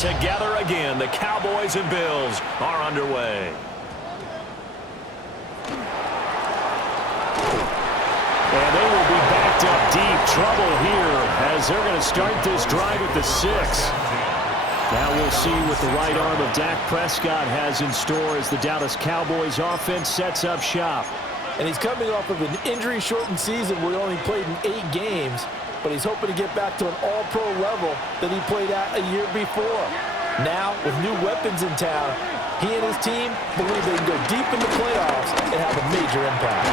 together again. The Cowboys and Bills are underway. And they will be backed up deep. Trouble here as they're going to start this drive at the 6. Now we'll see what the right arm of Dak Prescott has in store as the Dallas Cowboys offense sets up shop. And he's coming off of an injury-shortened season where he only played in 8 games, but he's hoping to get back to an all-pro level that he played at a year before. Now, with new weapons in town, he and his team believe they can go deep in the playoffs and have a major impact.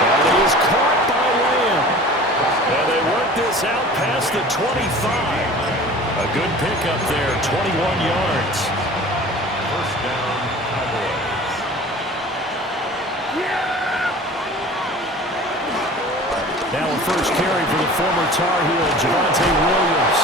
And it is caught by Lamb. And they work this out past the 25. A good pickup there, 21 yards. First down, Cowboys. Now a first carry for the former Tar Heel, Javonte Williams.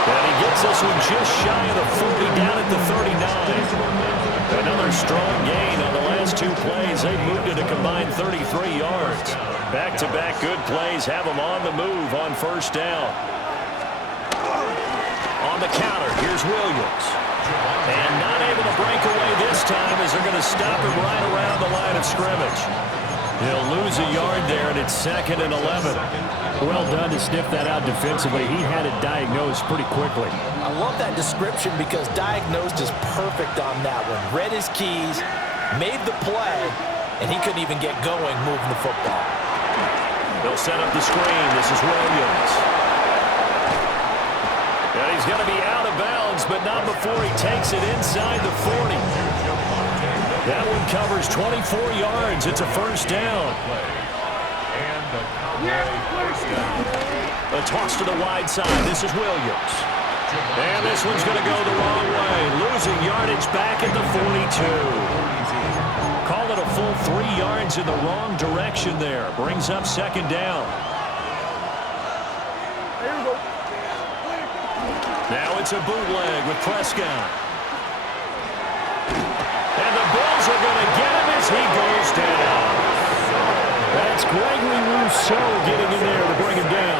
And he gets this one just shy of the 40, down at the 39. Another strong gain on the last 2 plays. They've moved it a combined 33 yards. Back-to-back good plays have them on the move on first down. On the counter, here's Williams. And not able to break away this time as they're going to stop him right around the line of scrimmage. He'll lose a yard there, and it's 2nd and 11. Well done to sniff that out defensively. He had it diagnosed pretty quickly. I love that description because diagnosed is perfect on that one. Read his keys, made the play, and he couldn't even get going moving the football. They'll set up the screen. This is Williams. And he's going to be out of bounds, but not before he takes it inside the 40. That one covers 24 yards. It's a first down. A toss to the wide side. This is Williams. And this one's going to go the wrong way. Losing yardage back at the 42. Call it a full 3 yards in the wrong direction there. Brings up 2nd down. Now it's a bootleg with Prescott. And the Bills are going to get him as he goes down. That's Gregory Rousseau getting in there to bring him down.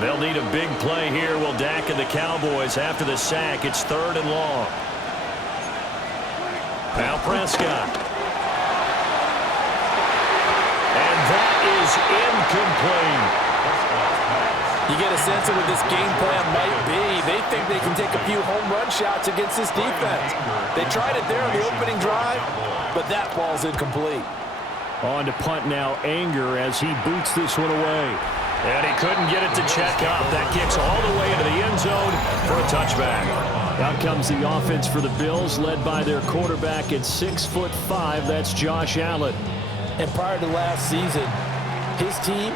They'll need a big play here. Will Dak and the Cowboys after the sack. It's 3rd and long. Now Prescott. And that is incomplete. You get a sense of what this game plan might be. They think they can take a few home run shots against this defense. They tried it there on the opening drive, but that ball's incomplete. On to punt now, Anger as he boots this one away. And he couldn't get it to check up. That kicks all the way into the end zone for a touchback. Out comes the offense for the Bills, led by their quarterback at 6'5". That's Josh Allen. And prior to last season, his team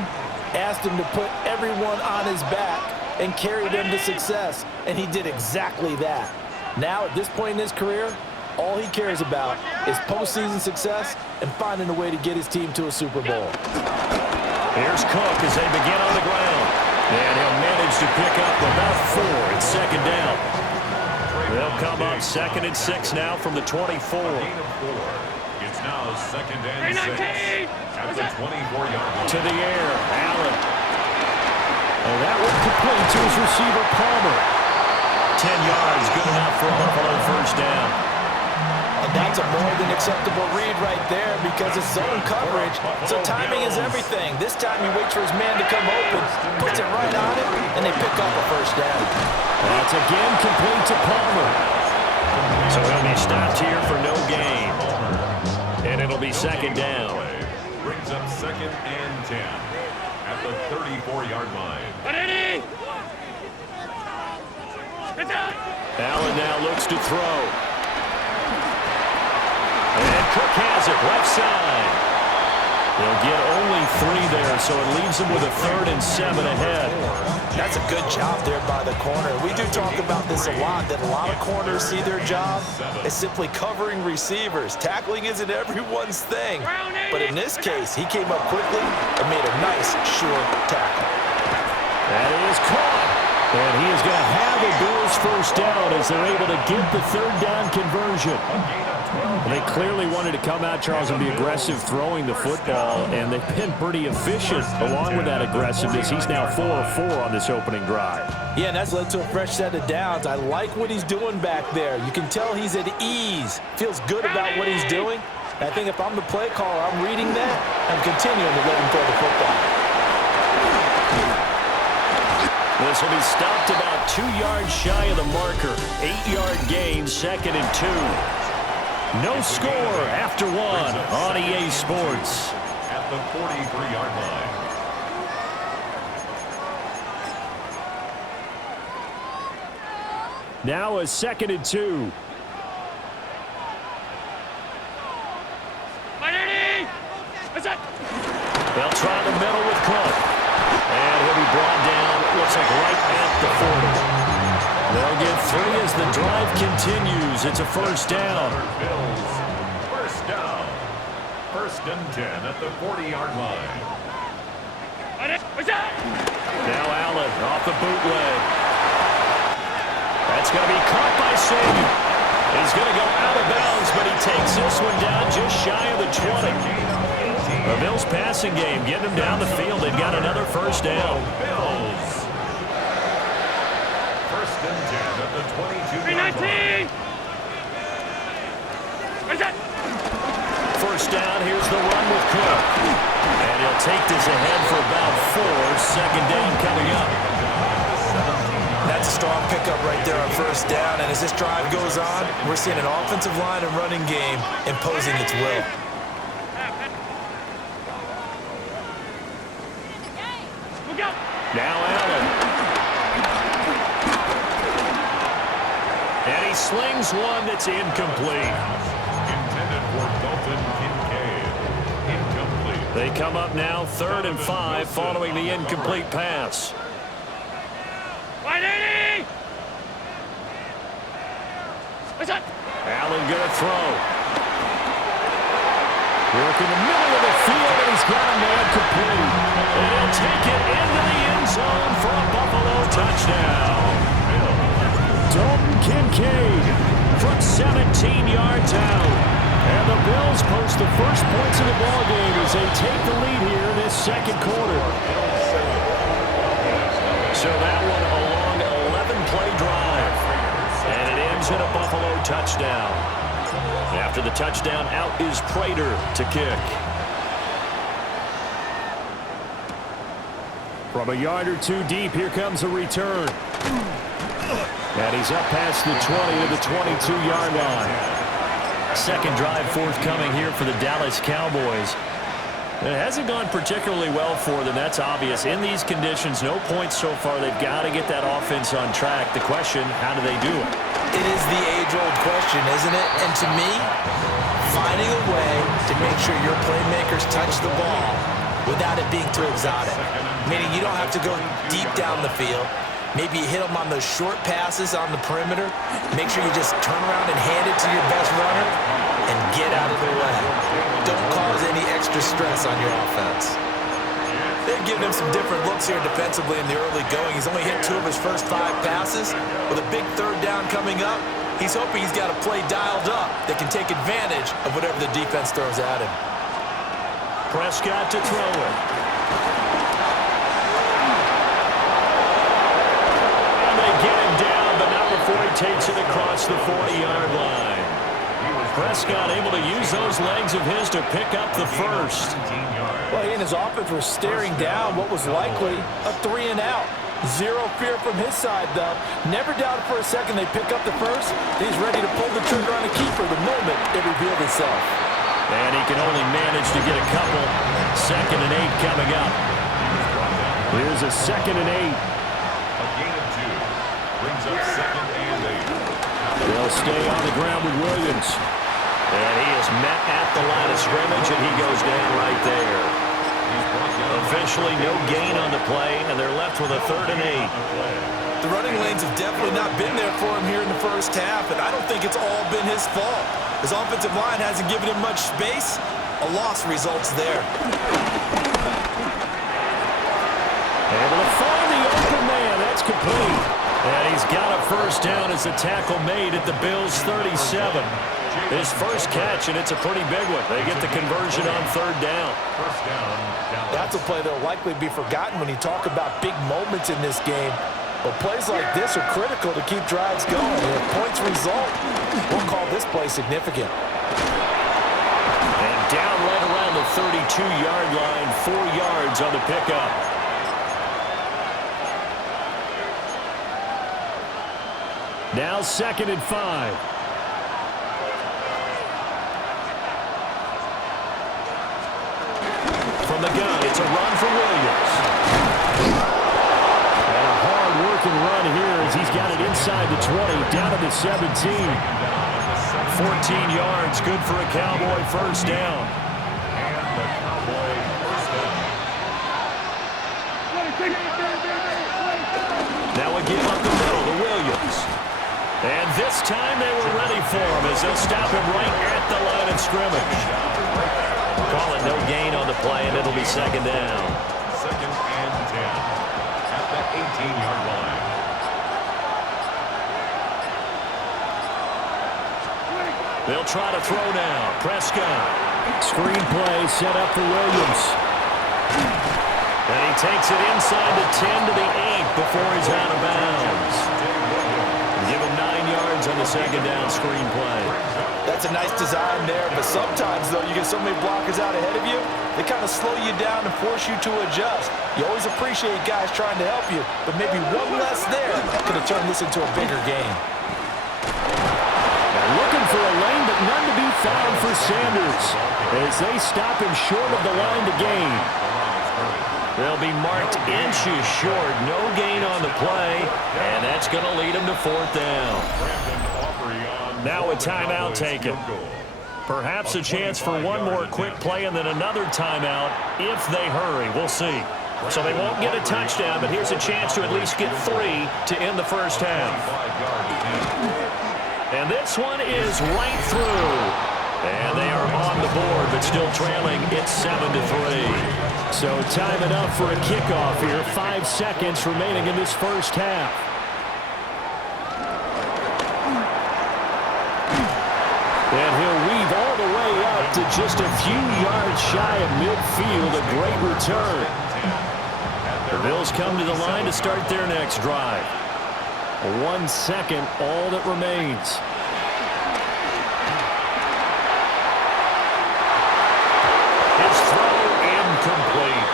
asked him to put everyone on his back and carry them to success, and he did exactly that. Now, at this point in his career, all he cares about is postseason success and finding a way to get his team to a Super Bowl. Here's Cook as they begin on the ground. And he'll manage to pick up about 4. It's 2nd down. They'll come up 2nd and 6 now from the 24. It's now 2nd and 6 at the 24-yard line. To the air, Allen. And that one complete to his receiver, Palmer. 10 yards, good enough for a Buffalo first down. And that's a more than acceptable read right there because it's zone coverage, so timing is everything. This time he waits for his man to come open, puts it right on him, and they pick up a first down. That's again complete to Palmer. So he'll be stopped here for no gain. And it'll be 2nd down. Brings up 2nd and 10 at the 34-yard line. Allen now looks to throw. And Cook has it left side. They'll get only 3 there, so it leaves them with a 3rd and 7 ahead. That's a good job there by the corner. We do talk about this a lot, that a lot of corners see their job as simply covering receivers. Tackling isn't everyone's thing. But in this case, he came up quickly and made a nice, sure tackle. That is caught. And he is going to have a Bills first down as they're able to get the 3rd down conversion. They clearly wanted to come out, Charles, and be aggressive throwing the football, and they've been pretty efficient along with that aggressiveness. He's now 4 of 4 on this opening drive. Yeah, and that's led to a fresh set of downs. I like what he's doing back there. You can tell he's at ease. Feels good about what he's doing. I think if I'm the play caller, I'm reading that and continuing to let him throw the football. This will be stopped about 2 yards shy of the marker. 8-yard gain, 2nd and 2. No score after 1 on EA Sports. At the 43-yard line. Now a 2nd and 2. They'll try the middle with Cook. And he'll be brought down, it looks like right at the 40. They'll get 3 as the drive continues. It's a first down. Bills, first down. 1st and 10 at the 40-yard line. Now Allen off the bootleg. That's going to be caught by Samuel. He's going to go out of bounds, but he takes this one down just shy of the 20. The Bills passing game getting them down the field. They've got another first down. Bills. 1st and 10 at the 22-yard line. First down, here's the run with Cook. And he'll take this ahead for about 4. 2nd down coming up. That's a strong pickup right there on first down. And as this drive goes on, we're seeing an offensive line and running game imposing its will. Now Allen. And he slings one that's incomplete. Intended for Dalton Kincaid. Incomplete. They come up now 3rd and 5 following the incomplete pass. Allen going to throw. Work in the middle of the field, and he's got a man complete. And he'll take it into the end zone for a Buffalo touchdown. Dalton Kincaid from 17 yards out. And the Bills post the first points of the ballgame as they take the lead here in this 2nd quarter. So that one a long 11-play drive. And it ends in a Buffalo touchdown. After the touchdown, out is Prater to kick. From a yard or 2 deep, here comes a return. And he's up past the 20 to the 22-yard line. 2nd drive forthcoming here for the Dallas Cowboys. It hasn't gone particularly well for them, that's obvious. In these conditions, no points so far. They've got to get that offense on track. The question, how do they do it? It is the age-old question, isn't it? And to me, finding a way to make sure your playmakers touch the ball without it being too exotic. Meaning you don't have to go deep down the field. Maybe you hit them on those short passes on the perimeter. Make sure you just turn around and hand it to your best runner and get out of the way. Don't cause any extra stress on your offense. They've given him some different looks here defensively in the early going. He's only hit 2 of his first 5 passes. With a big 3rd down coming up, he's hoping he's got a play dialed up that can take advantage of whatever the defense throws at him. Prescott to throw it. And they get him down, but not before he takes it across the 40-yard line. Prescott able to use those legs of his to pick up the first. Well, he and his offense were staring down what was likely a 3-and-out. Zero fear from his side, though. Never doubted for a second they pick up the first. He's ready to pull the trigger on a keeper the moment it revealed itself. And he can only manage to get a couple. 2nd and 8 coming up. Here's a 2nd and 8. A gain of 2. Brings up 2nd and 8. They'll stay on the ground with Williams. And he is met at the line of scrimmage, and he goes down right there. Officially no gain on the play, and they're left with a 3rd and 8. The running lanes have definitely not been there for him here in the first half, and I don't think it's all been his fault. His offensive line hasn't given him much space. A loss results there. Able to find the open man. That's complete. And he's got a first down as the tackle made at the Bills' 37. His first catch, and it's a pretty big one. They get the conversion on third down. First down, Dallas. That's a play that will likely be forgotten when you talk about big moments in this game. But plays like this are critical to keep drives going. And if points result, we'll call this play significant. And down right around the 32-yard line, 4 yards on the pickup. Now 2nd and 5. From the gun, it's a run for Williams. And a hard-working run here as he's got it inside the 20, down to the 17. 14 yards, good for a Cowboy first down. And the Cowboy first down. Now again up the middle to Williams. And this time they were ready for him as they'll stop him right at the line of scrimmage. Call it no gain on the play, and it'll be 2nd down. 2nd and 10 at the 18-yard line. They'll try to throw now. Prescott. Screen play set up for Williams. And he takes it inside the 10 to the 8 before he's out of bounds. Give him 9 yards on the 2nd down screen play. That's a nice design there, but sometimes, though, you get so many blockers out ahead of you, they kind of slow you down and force you to adjust. You always appreciate guys trying to help you, but maybe one less there could have turned this into a bigger game. Looking for a lane, but none to be found for Sanders as they stop him short of the line to gain. They'll be marked inches short. No gain on the play, and that's going to lead him to 4th down. Now a timeout taken. Perhaps a chance for one more quick play and then another timeout if they hurry. We'll see. So they won't get a touchdown, but here's a chance to at least get 3 to end the first half. And this one is right through. And they are on the board, but still trailing. It's 7-3. So time it up for a kickoff here. 5 seconds remaining in this first half. And he'll weave all the way up to just a few yards shy of midfield. A great return. The Bills come to the line to start their next drive. 1 second, all that remains. His throw incomplete.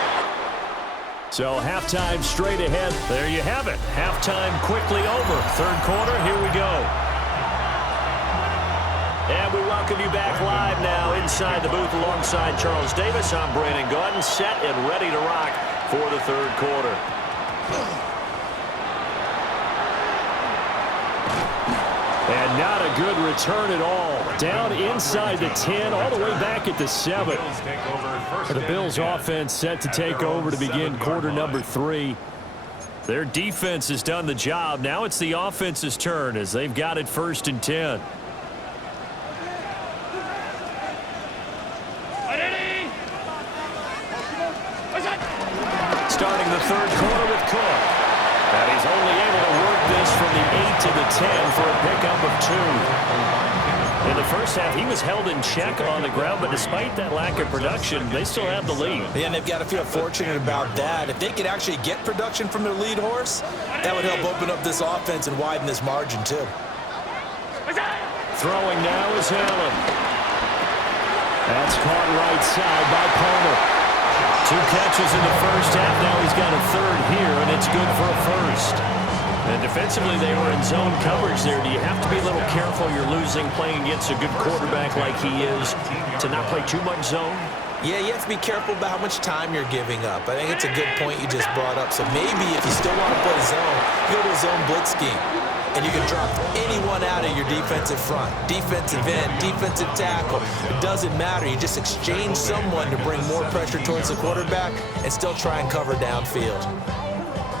So halftime straight ahead. There you have it. Halftime quickly over. 3rd quarter, here we go. And we welcome you back live now inside the booth alongside Charles Davis. I'm Brandon Gaudin, set and ready to rock for the 3rd quarter. And not a good return at all. Down inside the 10, all the way back at the 7. The Bills offense set to take over to begin quarter number 3. Their defense has done the job. Now it's the offense's turn as they've got it 1st and 10. Starting the 3rd quarter with Cook. And he's only able to work this from the 8 to the 10 for a pickup of 2. In the first half, he was held in check on the ground, but despite that lack of production, they still have the lead. Yeah, and they've got to feel fortunate about that. If they could actually get production from their lead horse, that would help open up this offense and widen this margin, too. Throwing now is Allen. That's caught right side by Palmer. 2 catches in the first half. Now he's got a 3rd here, and it's good for a 1st. And defensively, they were in zone coverage there. Do you have to be a little careful? You're losing playing against a good quarterback like he is to not play too much zone? Yeah, you have to be careful about how much time you're giving up. I think it's a good point you just brought up. So maybe if you still want to play zone, you go to a zone blitz scheme. And you can drop anyone out of your defensive front. Defensive end, defensive tackle. It doesn't matter. You just exchange someone to bring more pressure towards the quarterback and still try and cover downfield.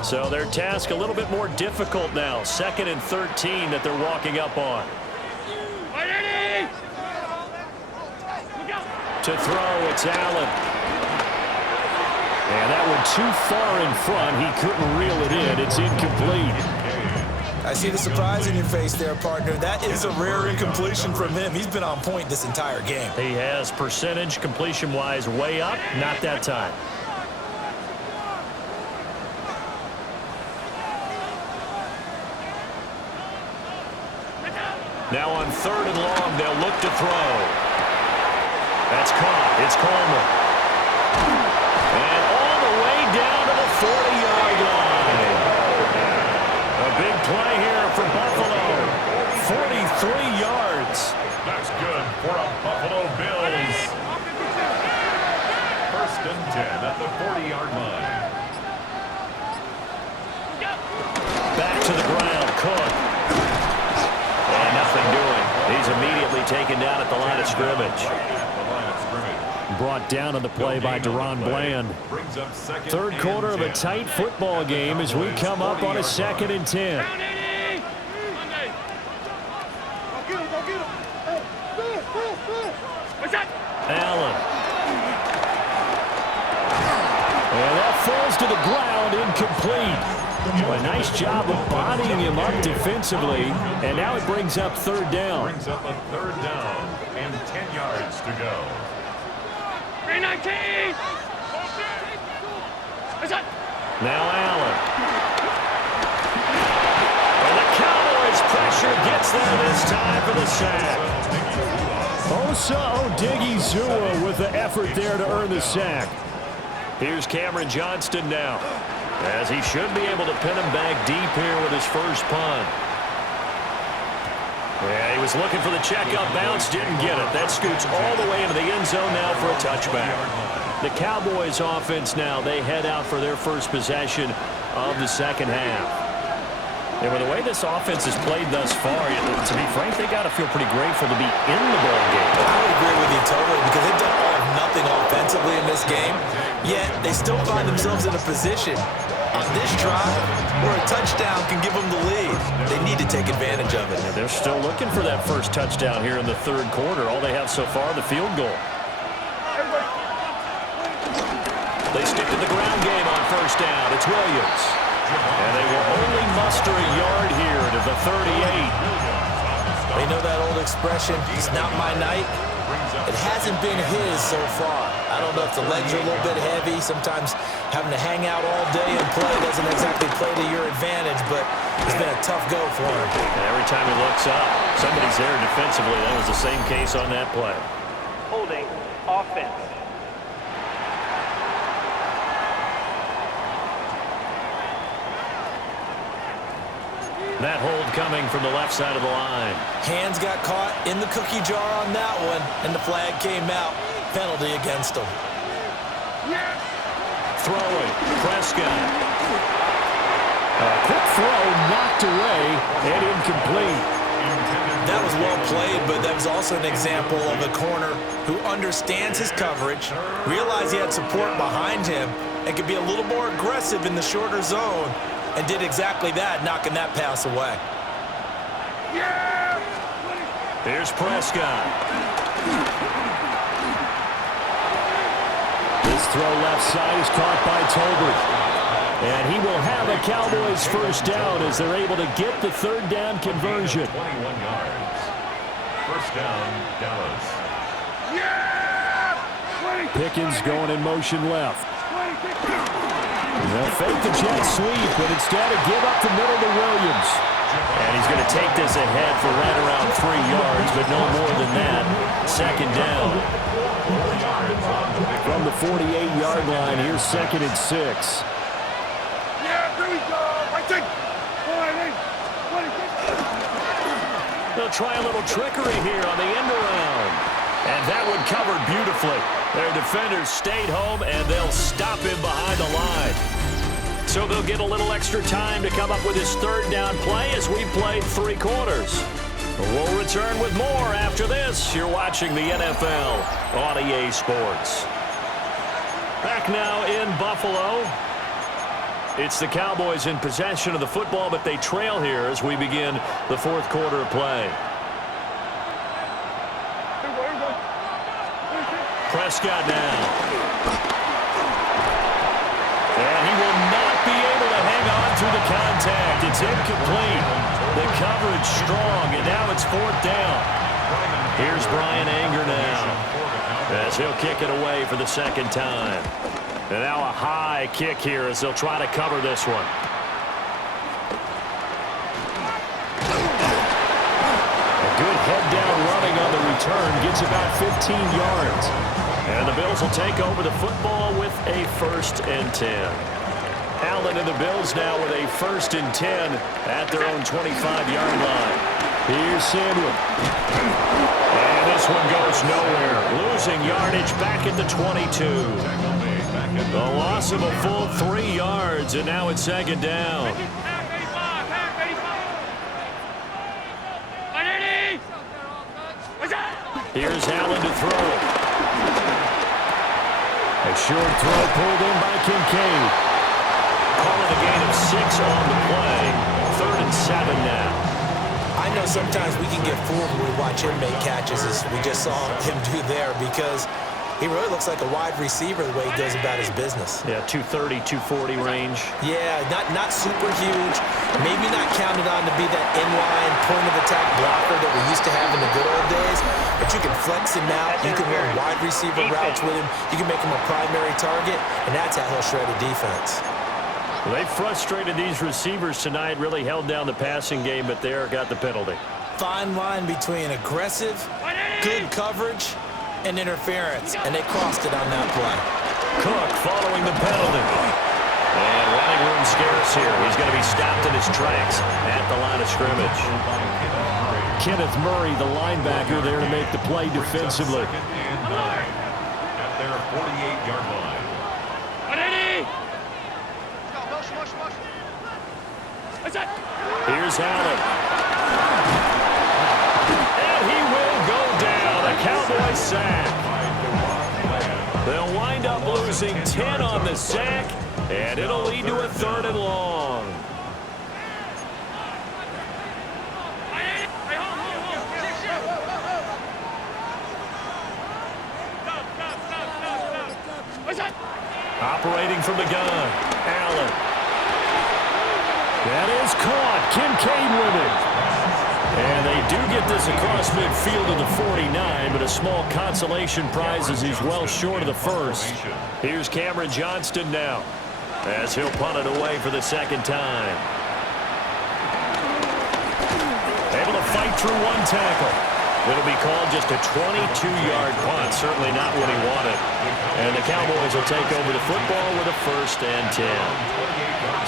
So their task a little bit more difficult now. 2nd and 13 that they're walking up on. To throw, it's Allen. And that one too far in front. He couldn't reel it in. It's incomplete. I see the surprise in your face there, partner. That is a rare incompletion from him. He's been on point this entire game. He has percentage completion-wise way up. Not that time. Now on 3rd and long, they'll look to throw. That's caught. It's Coleman. And all the way down to the 40-yard line. A big play here for Buffalo. 43 yards. That's good for a Buffalo Bills. 1st and 10 at the 40-yard line. Back to the ground, Cook. And nothing doing. He's immediately taken down at the line of scrimmage. Brought down on the play by Deron Bland. 3rd quarter of a tight football game as we come up on a 2nd and 10. Allen. And that falls to the ground, incomplete. A nice job of bodying him up defensively, and now it brings up 3rd down. Brings up a 3rd down and 10 yards to go. 319. Now Allen. And the Cowboys pressure gets there this time for the sack. Osa Odighizuwa with the effort there to earn the sack. Here's Cameron Johnston now, as he should be able to pin him back deep here with his first punt. Yeah, he was looking for the checkup bounce, didn't get it. That scoots all the way into the end zone now for a touchback. The Cowboys offense now, they head out for their first possession of the 2nd half. And with the way this offense has played thus far, to be frank, they got to feel pretty grateful to be in the ball game. I would agree with you totally because they've done all of nothing offensively in this game, yet they still find themselves in a position on this drive where a touchdown can give them the lead. They need to take advantage of it. Yeah, they're still looking for that first touchdown here in the 3rd quarter. All they have so far, the field goal. They stick to the ground game on 1st down. It's Williams. And they will only muster a yard here to the 38. They know that old expression, it's not my night. It hasn't been his so far. I don't know if the legs are a little bit heavy. Sometimes having to hang out all day and play doesn't exactly play to your advantage, but it's been a tough go for him. And every time he looks up, somebody's there defensively. That was the same case on that play. Holding offense. That hold coming from the left side of the line. Hands got caught in the cookie jar on that one, and the flag came out. Penalty against them. Throwing. Prescott. A quick throw knocked away and incomplete. That was well played, but that was also an example of a corner who understands his coverage, realized he had support behind him, and could be a little more aggressive in the shorter zone, and did exactly that, knocking that pass away. Here's Prescott. This throw left side is caught by Tolbert. And he will have a Cowboys first down as they're able to get the 3rd down conversion. 21 yards. 1st down, Dallas. Pickens going in motion left. They'll fake the jet sweep, but instead of give up the middle to Williams. And he's going to take this ahead for right around 3 yards, but no more than that. 2nd down. From the 48-yard line, here's 2nd and 6. They'll try a little trickery here on the end around. And that one covered beautifully. Their defenders stayed home, and they'll stop him behind the line. So they'll get a little extra time to come up with his 3rd down play as we played 3 quarters. We'll return with more after this. You're watching the NFL on EA Sports. Back now in Buffalo. It's the Cowboys in possession of the football, but they trail here as we begin the 4th quarter of play. Prescott now. And he will not be able to hang on through the contact. It's incomplete. The coverage strong, and now it's 4th down. Here's Brian Anger now, as he'll kick it away for the 2nd time. And now a high kick here as they'll try to cover this one. A good head-down running on the return gets about 15 yards. And the Bills will take over the football with a 1st and 10. Allen and the Bills now with a 1st and 10 at their own 25-yard line. Here's Samuel. And this one goes nowhere. Losing yardage back at the 22. The loss of a full 3 yards, and now it's 2nd down. Here's Allen to throw it. A short throw pulled in by Kincaid. Calling a gain of 6 on the play. 3rd and 7 now. I know sometimes we can get fooled when we watch him make catches, as we just saw him do there, because he really looks like a wide receiver the way he goes about his business. Yeah, 230, 240 range. Yeah, not super huge. Maybe not counted on to be that inline point-of-attack blocker that we used to have in the good old days. But you can flex him out. You can run wide receiver routes with him. You can make him a primary target, and that's how he'll shred a defense. Well, they frustrated these receivers tonight, really held down the passing game, but there got the penalty. Fine line between aggressive, good coverage, and interference, and they crossed it on that play. Cook following the penalty. And running room scarce here. He's going to be stopped in his tracks at the line of scrimmage. Kenneth Murray, the linebacker, there to make the play defensively. At their 48-yard line. Here's Allen. And he will go down. A Cowboy sack. They'll wind up losing 10 on the sack, and it'll lead to a 3rd and long. Operating from the gun, Allen. That is caught. Kincaid with it. And they do get this across midfield to the 49, but a small consolation prize as he's well short of the 1st. Here's Cameron Johnston now, as he'll punt it away for the 2nd time. Able to fight through one tackle. It'll be called just a 22-yard punt, certainly not what he wanted. And the Cowboys will take over the football with a 1st and 10.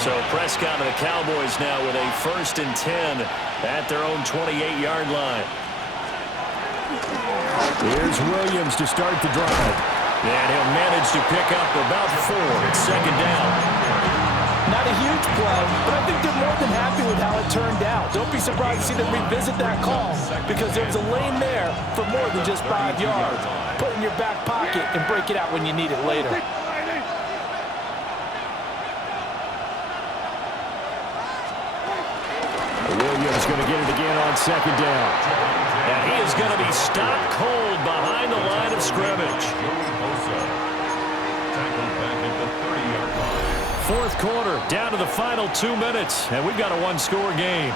So Prescott and the Cowboys now with a 1st and 10 at their own 28-yard line. Here's Williams to start the drive. And he'll manage to pick up about 4. It's 2nd down. Not a huge play, but I think they're more than happy with how it turned out. Don't be surprised to see them revisit that call, because there was a lane there for more than just 5 yards. Put it in your back pocket and break it out when you need it later. Williams going to get it again on 2nd down. And he is going to be stopped cold behind the line of scrimmage. 4th quarter, down to the final 2 minutes, and we've got a 1-score game.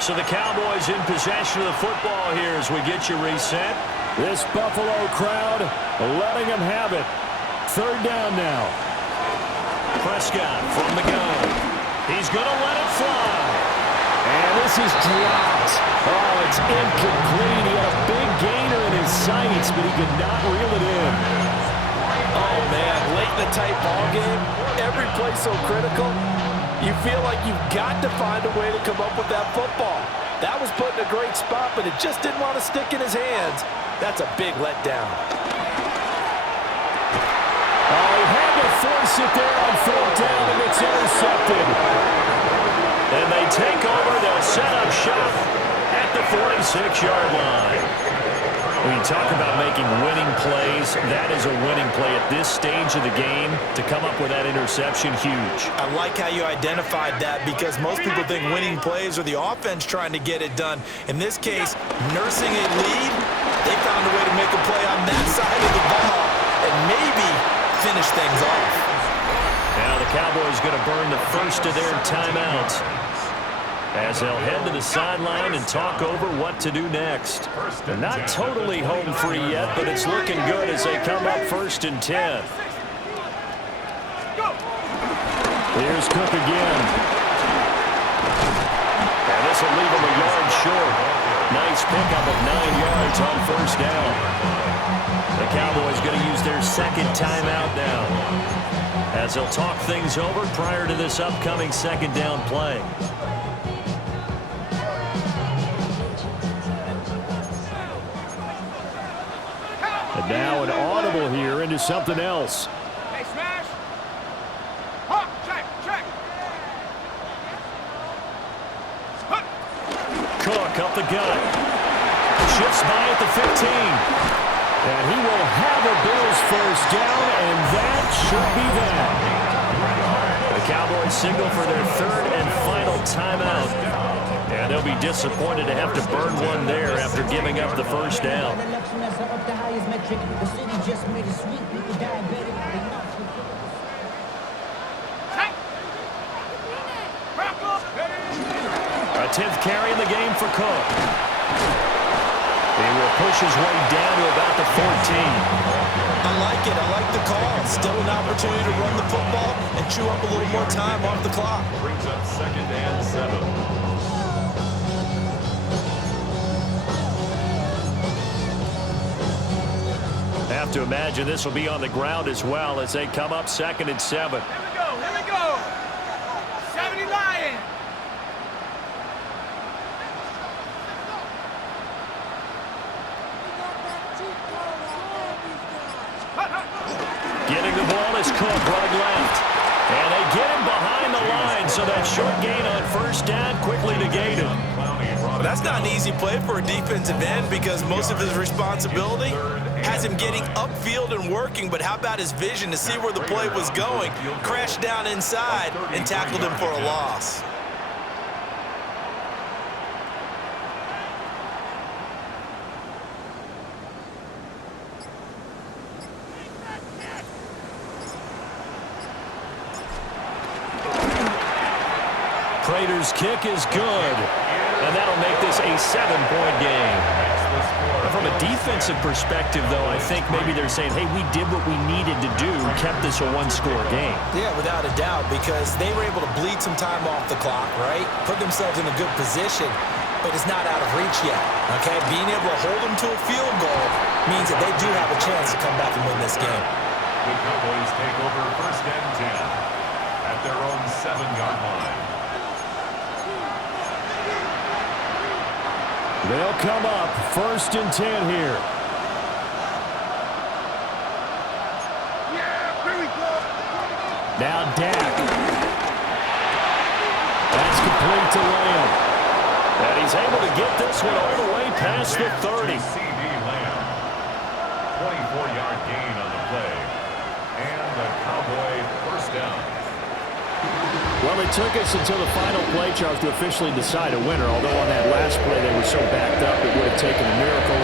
So the Cowboys in possession of the football here as we get you reset. This Buffalo crowd letting them have it. 3rd down now. Prescott from the gun. He's going to let it fly. And this is dropped. Oh, it's incomplete. He had a big gainer in his sights, but he could not reel it in. Oh, man, late in the tight ball game, every play so critical, you feel like you've got to find a way to come up with that football. That was put in a great spot, but it just didn't want to stick in his hands. That's a big letdown. Oh, he had to force it there on 4th down, and it's intercepted. And they take over. They'll set up shop at the 46-yard line. When you talk about making winning plays, that is a winning play at this stage of the game. To come up with that interception, huge. I like how you identified that, because most people think winning plays are the offense trying to get it done. In this case, nursing a lead, they found a way to make a play on that side of the ball and maybe finish things off. Now the Cowboys going to burn the first of their timeouts. as they'll head to the sideline and talk over what to do next. They're not totally home free yet, but it's looking good as they come up 1st and 10. Here's Cook again. And this will leave him a yard short. Nice pickup of 9 yards on 1st down. The Cowboys going to use their 2nd timeout now, as they'll talk things over prior to this upcoming 2nd down play. And now an audible here into something else. Hey, smash! Hop, check. Cook up the gut. Shifts by at the 15. And he will have a Bills 1st down, and that should be that. The Cowboys signal for their 3rd and final timeout. And they'll be disappointed to have to burn one there after giving up the 1st down. A 10th carry in the game for Cook. He will push his way down to about the 14. I like it. I like the call. Still an opportunity to run the football and chew up a little more time off the clock. Brings up 2nd and 7. Have to imagine this will be on the ground as well as they come up 2nd and 7. Here we go. 70 Lions. Getting the ball is Cook running left. And they get him behind the line, so that short gain on 1st down quickly negated. Well, that's not an easy play for a defensive end because most of his responsibility has him getting upfield and working, but how about his vision to see where the play was going, crashed down inside, and tackled him for a loss. Prater's kick is good, and that'll make this a 7-point game. From a defensive perspective, though, I think maybe they're saying, hey, we did what we needed to do, kept this a 1-score game. Yeah, without a doubt, because they were able to bleed some time off the clock, right? Put themselves in a good position, but it's not out of reach yet, okay? Being able to hold them to a field goal means that they do have a chance to come back and win this game. The Cowboys take over 1st and 10 at their own 7-yard line. They'll come up 1st and 10 here. Now Dak. That's complete to Lamb. And he's able to get this one all the way past the 30. CD Lamb. 24-yard gain on the play. And the Cowboy 1st down. Well, it took us until the final play, Charles, to officially decide a winner, although on that last play they were so backed up it would have taken a miracle.